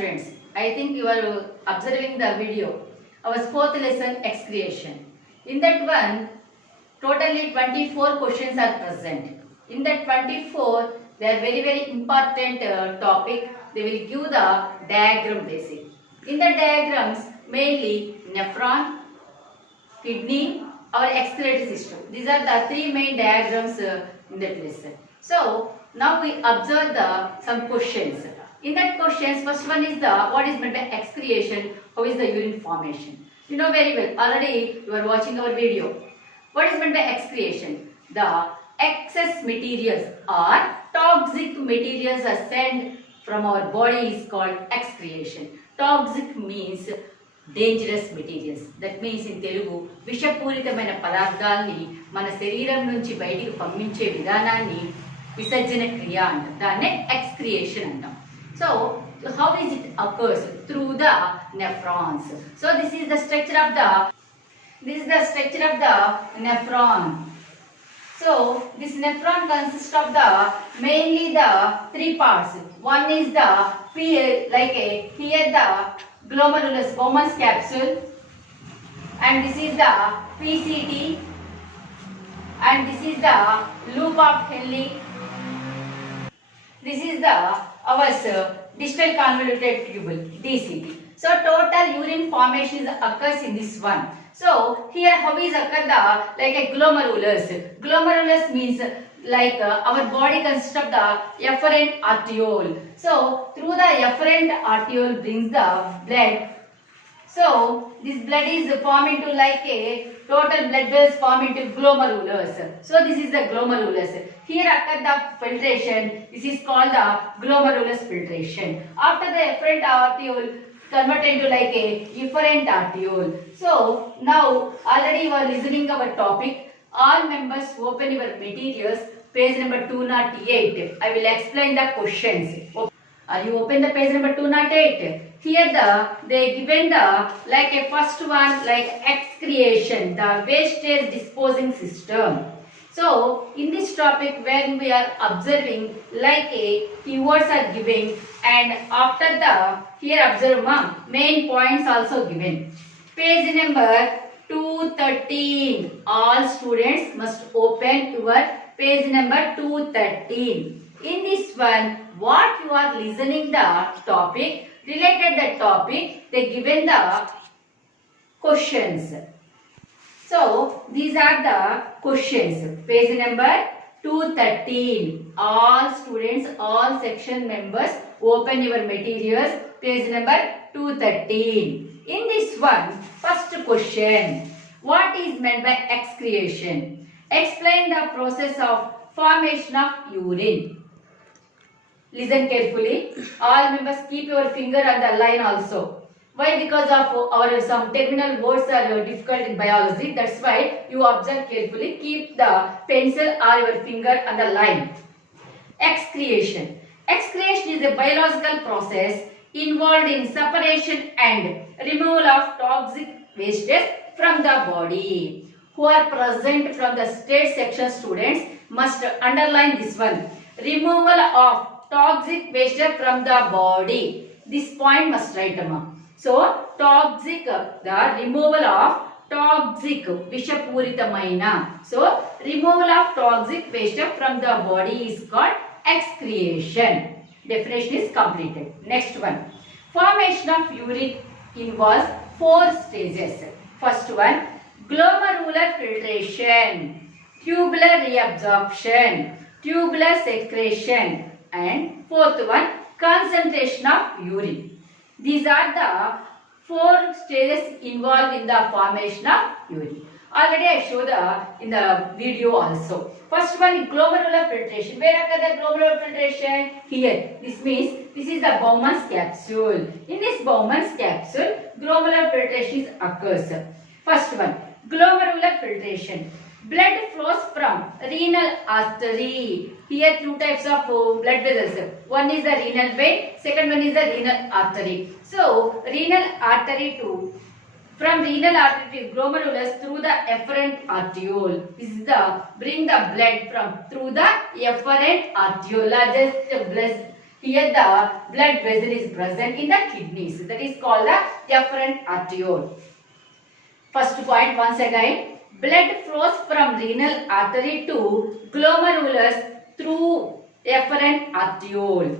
students, I think you are observing the video. Our fourth lesson, excretion. In that one, totally 24 questions are present. In that 24, they are very important topic. They will give the diagram basic. In the diagrams, mainly nephron, kidney, our excretory system. These are the three main diagrams in that lesson. So now we observe some questions. In that questions, first one is what is meant by excretion, how is the urine formation. You know very well, already you are watching our video. What is meant by excretion? The excess materials or toxic materials are sent from our body is called excretion. Toxic means dangerous materials. That means in Telugu, విషపూరితమైన పదార్థాలని మన శరీరం నుంచి బయటికి పంపించే విధానాన్ని విసర్జన క్రియ అంటాం. దాన్నే excretion అంటాం. So how is it occurs? Through the nephrons. So this is the structure of the nephron. So this nephron consists of mainly the three parts. One is the here the glomerulus Bowman's capsule, and this is the PCT, and this is the loop of Henle. This is our distal convoluted tubule, DCT. So total urine formation occurs in this one. So here how is occur like a glomerulus. Glomerulus means our body consists of the efferent arteriole. So through the efferent arteriole brings the blood. So this blood is formed into like a total blood vessels form into glomerulus. So this is the glomerulus. Here occur the filtration. This is called the glomerulus filtration. After the efferent arteriole convert into like a efferent arteriole. So now already you are listening our topic. All members open your materials. Page number 208. I will explain the questions. Are you open the page number 208? Here they given like a first one like excretion, the wastage disposing system. So in this topic when we are observing like a keywords are given, and after here observe main points also given. Page number 213. All students must open your page number 213. In this one, what you are listening the topic, related the topic, they given the questions. So these are the questions. Page number 213. All students, all section members, open your materials. Page number 213. In this one, first question. What is meant by excretion? Explain the process of formation of urine. Listen carefully. All members keep your finger on the line also. Why? Because of our some terminal words are difficult in biology. That's why you observe carefully. Keep the pencil or your finger on the line. Excretion. Excretion is a biological process involved in separation and removal of toxic wastes from the body. Who are present from the state section students must underline this one. Removal of toxic waste from the body. This point must write down. So toxic, the removal of toxic vishapuritamina. So removal of toxic waste from the body is called excretion. Definition is completed. Next one. Formation of urine involves 4 stages. First one, glomerular filtration, tubular reabsorption, tubular secretion, and fourth one, concentration of urine. These are the 4 stages involved in the formation of urine. Already I showed in the video also. First one, glomerular filtration. Where occurs the glomerular filtration? Here. This means this is the Bowman's capsule. In this Bowman's capsule, glomerular filtration occurs. First one, glomerular filtration. Blood flows from renal artery. Here 2 types of blood vessels. One is the renal vein, second one is the renal artery. So renal artery from renal artery to glomerulus through the efferent arteriole. This is the bring the blood from through the efferent arteriole. Just Here the blood vessel is present in the kidneys. That is called the efferent arteriole. First point once again. Blood flows from renal artery to glomerulus through efferent arteriole.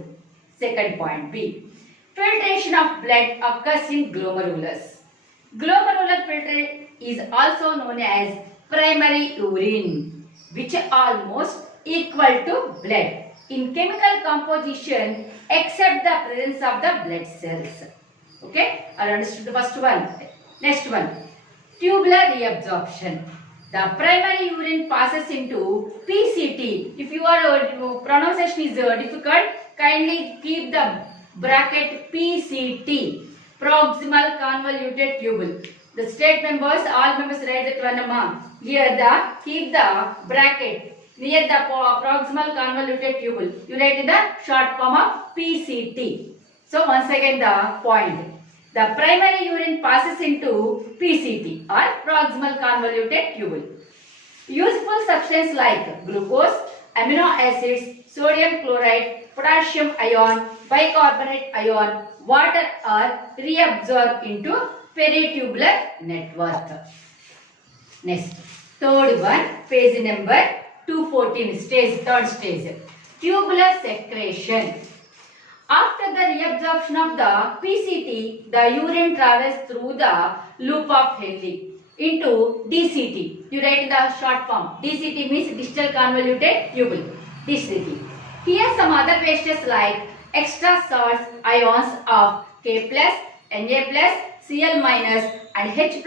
Second point B. Filtration of blood occurs in glomerulus. Glomerular filter is also known as primary urine, which are almost equal to blood in chemical composition except the presence of the blood cells. Okay, I understood the first one. Next one, tubular reabsorption. The primary urine passes into PCT. If your pronunciation is difficult, kindly keep the bracket PCT, proximal convoluted tubule. The state members, all members write the one. Here the keep the bracket near the proximal convoluted tubule. You write in the short form of PCT. So once again the point. The primary urine passes into PCT or proximal convoluted tubule. Useful substances like glucose, amino acids, sodium chloride, potassium ion, bicarbonate ion, water are reabsorbed into peritubular network. Next, third one, page number 214, third stage. Tubular secretion. After the reabsorption of the PCT, the urine travels through the loop of Henle into DCT. You write in the short form. DCT means distal convoluted tubule. DCT. Here some other wastes like extra salts, ions of K+, Na+, Cl- and H+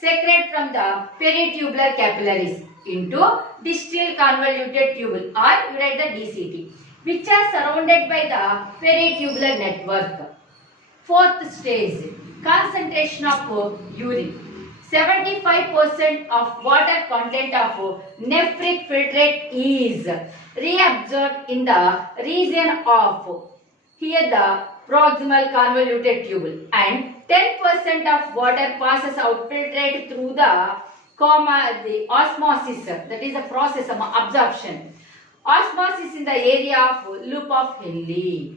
secrete from the peritubular capillaries into distal convoluted tubule, or you write the DCT, which are surrounded by the peritubular network. Fourth stage, concentration of urine. 75% of water content of nephric filtrate is reabsorbed in the region of here the proximal convoluted tubule, and 10% of water passes out filtrate through the osmosis, that is the process of absorption. Osmosis in the area of loop of Henle.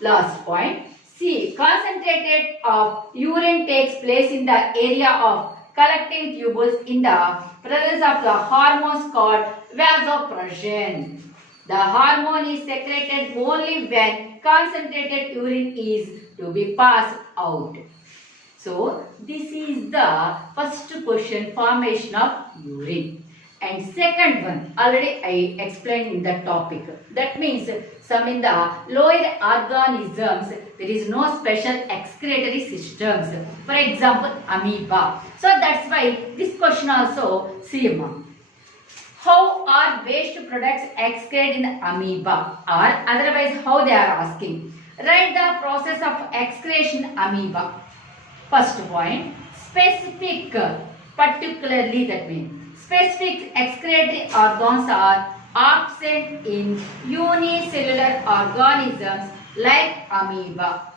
Last point. C. Concentrated of urine takes place in the area of collecting tubules in the presence of the hormones called vasopressin. The hormone is secreted only when concentrated urine is to be passed out. So, this is the first question, formation of urine. And second one, already I explained in the topic. That means some in the lower organisms, there is no special excretory systems. For example, amoeba. So that's why this question also CM. How are waste products excreted in amoeba, or otherwise how they are asking? Write the process of excretion amoeba. First point, specific, particularly, that means specific excretory organs are absent in unicellular organisms like amoeba.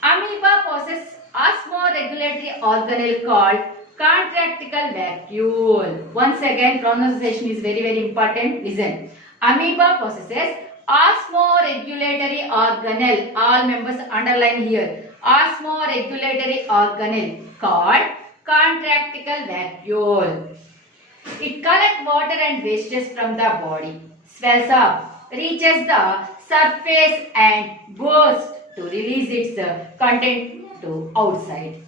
Amoeba possesses osmoregulatory organelle called contractical vacuole. Once again, pronunciation is very important. Listen. Amoeba possesses osmoregulatory organelle. All members underline here. Osmoregulatory organelle called contractical vacuole. It collects water and wastes from the body, swells up, reaches the surface and bursts to release its content to outside.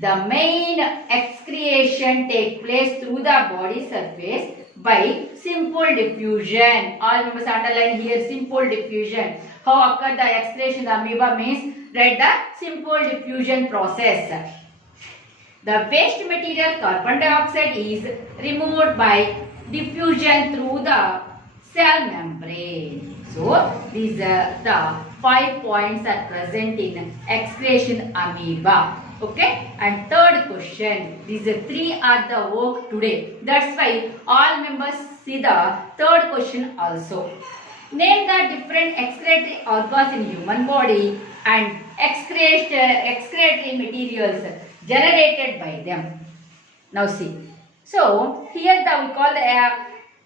The main excretion takes place through the body surface by simple diffusion. All members underline here simple diffusion. How occur the excretion of amoeba means write the simple diffusion process. The waste material carbon dioxide is removed by diffusion through the cell membrane. So, these are the 5 points are present in excretion amoeba. Okay, and third question, these 3 are the work today. That's why all members see the third question also. Name the different excretory organs in human body and excretory materials generated by them. Now see. So, here we call the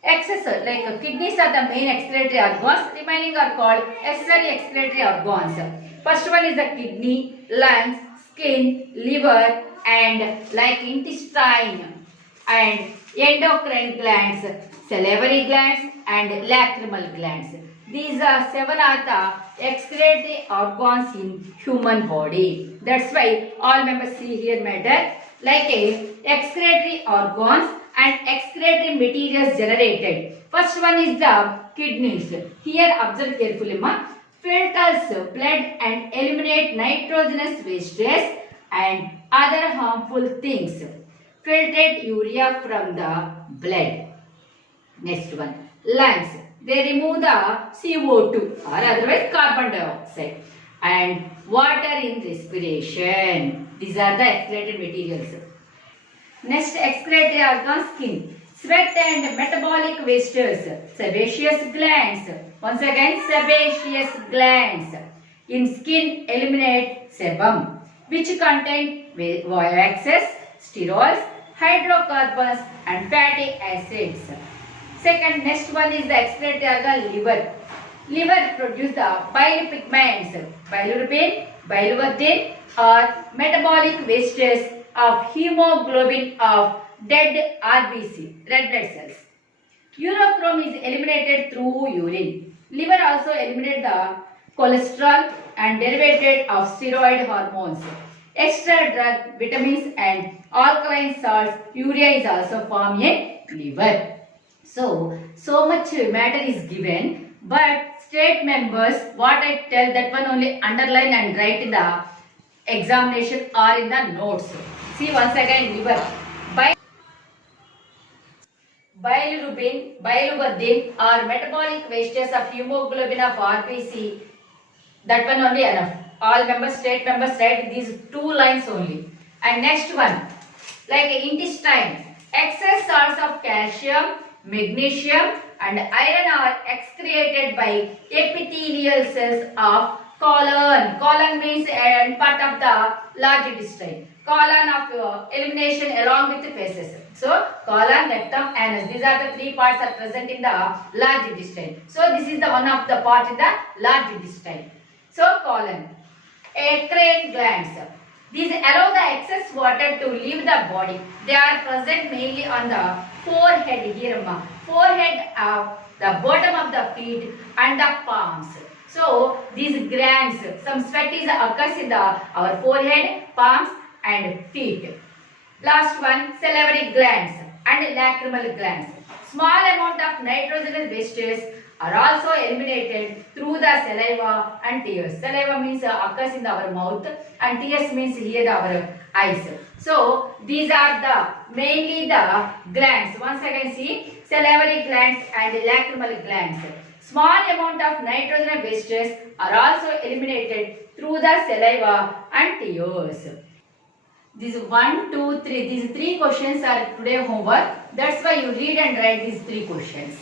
Excess, like kidneys are the main excretory organs, remaining are called accessory excretory organs. First one is the kidney, lungs, skin, liver, and like intestine, and endocrine glands, salivary glands, and lacrimal glands. These are 7 are the excretory organs in human body. That's why all members see here matter like a excretory organs and excretory materials generated. First one is the kidneys. Here observe carefully ma. Filters blood and eliminate nitrogenous wastes and other harmful things. Filtrate urea from the blood. Next one, lungs. They remove the CO2 or otherwise carbon dioxide and water in respiration. These are the excreted materials. Next, excretory organ, skin. Sweat and metabolic wastes. Sebaceous glands. Once again, sebaceous glands. In skin, eliminate sebum, which contain waxes, sterols, hydrocarbons and fatty acids. Second, next one is the excretory organ, liver. Liver produce the bile pigments, bilirubin, biliverdin or metabolic wastes of hemoglobin of dead RBC, red blood cells. Urochrome is eliminated through urine. Liver also eliminates the cholesterol and derivative of steroid hormones. Extra drug, vitamins and alkaline salts, urea is also formed in liver. So much matter is given, but state members, what I tell that one only underline and write in the examination or in the notes. See once again, liver. Bilirubin, biliverdin or metabolic wastes of hemoglobin of RBC, that one only enough. All members, state members write these 2 lines only. And next one, like intestine, excess salts of calcium, magnesium and iron are excreted by epithelial cells of colon. Colon means part of the large intestine. Colon of elimination along with the feces. So colon, rectum, anus. These are the 3 parts are present in the large intestine. So this is the one of the part in the large intestine. So colon, endocrine glands. These allow the excess water to leave the body. They are present mainly on the forehead here, forehead of the bottom of the feet and the palms. So these glands, some sweat is occurs in our forehead, palms and feet. Last one, salivary glands and lacrimal glands. Small amount of nitrogenous wastes are also eliminated through the saliva and tears. Saliva means occurs in our mouth and tears means here our eyes. So these are the mainly the glands. Once again see salivary glands and lacrimal glands. Small amount of nitrogen wastes are also eliminated through the saliva and tears. These 1, 2, 3. These 3 questions are today homework. That's why you read and write these 3 questions.